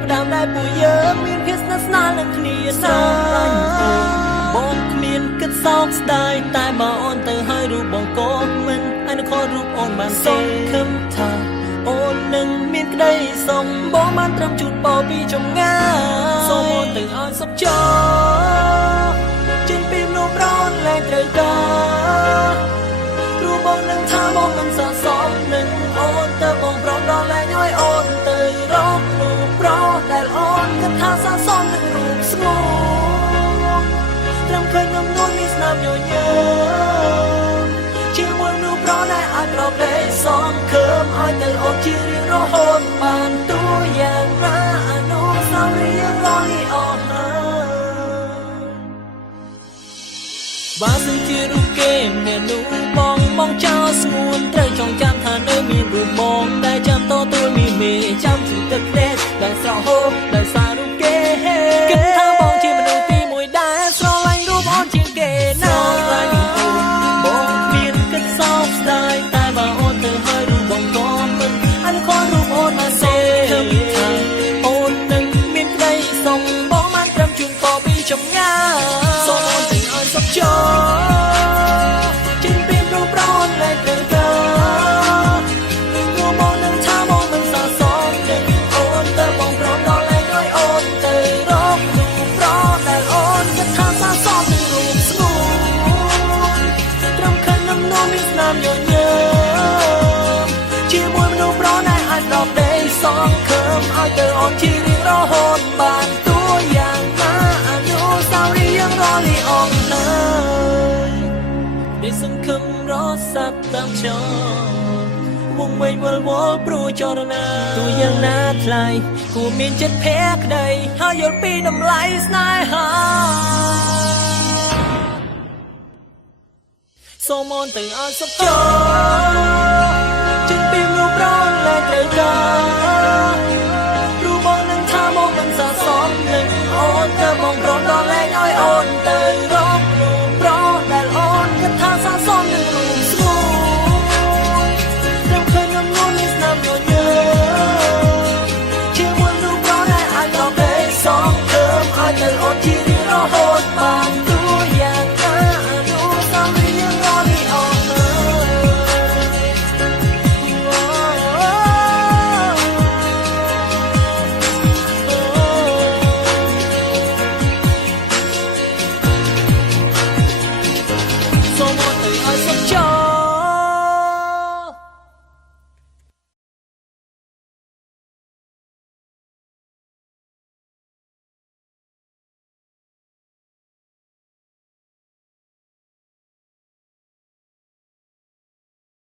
ក៏ដើមដែរពួកយើងមានភាពស្និទ្ធស្នាលនឹងគ្នាស្រឡាញ់បងគ្មានគិតសោកស្ដាយតែបើអូនទៅហើយរូបបងក៏មិនអនុខលរូបអូនបានសង្ឃឹមថាអូននឹងមានក្តីសុខបងបានត្រឹមជូនបោពីចម្ងាយសូមអូនទៅឲ្យសុខចោចេញពីមនុស្សប្រនលែងត្រូវការរូបបងនឹងថាបងមិនសន្សំនឹងអូនទៅបងប្រនដល់លែងឲ្យអូនទៅរករូបប្រដែលអូនគិតថាសន្សំនឹងរូបស្ងួនត្រឹមឃើញខ្ញុំនួនមានស្នាមញញើជាមួយមនុស្សប្រដែលអាចប្រកលែងសងខើមឲ្យទៅអូនជារៀងរហូតបានតួយ៉ាងណាអនុស្សាវរីយ៍រលីអូនបើសិនជារូបគេមាននោះបងចោលស្ងួនត្រូវចងចាំថានៅមានរូបបងដែលចាំតទួលមានមេចាំជិះទឹកដេកដែលស្រស់ហូបដែលសាររូបគេគិតថាបងជាមនុស្សទីមួយដែលស្រឡាញ់រូបអូនជាងគេណាស្រឡាញ់អូនបងគ្មានគិតសោកស្ដាយតែបើអូនទៅហើយរូបបងក៏មិនអនុខលរូបអូនបានសេឃើញថាអូននឹងមានក្តីសុខបងបានត្រឹមជូនក៏ពីចម្ងាយសូមអូនទៅឲ្យសុខចោជាមួយមនុស្សប្រដែលអាចដកដេកសងខើមឲ្យទៅអូនជារៀងរហូតបានតួយ៉ាងណាអនុស្សាវរីយ៍យ៉ាងរលីអងឡើយដែលសង្ឃឹមរស់សាប់តាមខ្យល់វងវែងវល់វល់ព្រោះចរណាតួយ៉ាងណាថ្លៃគួរមានចិត្តភក្តីហើយយល់ពីតម្លៃស្នេហាសូមអូនទៅឲ្យសុខចោចេញពីមនុស្សប្រនលែងត្រូវការរូបបងនឹងថាមកមិនសន្សំនឹងអូនទៅបងប្រនដល់លែងឲ្យអូនទៅរករូបប្រដែលអូនគិតថាសន្សំនឹងរូបស្ងួនត្រឹមឃើញខ្ញុំនួនមានស្នាមញញើជាមួយមនុស្សប្រដែលអាចរកពេលសងខើមឲ្យទៅអូនជា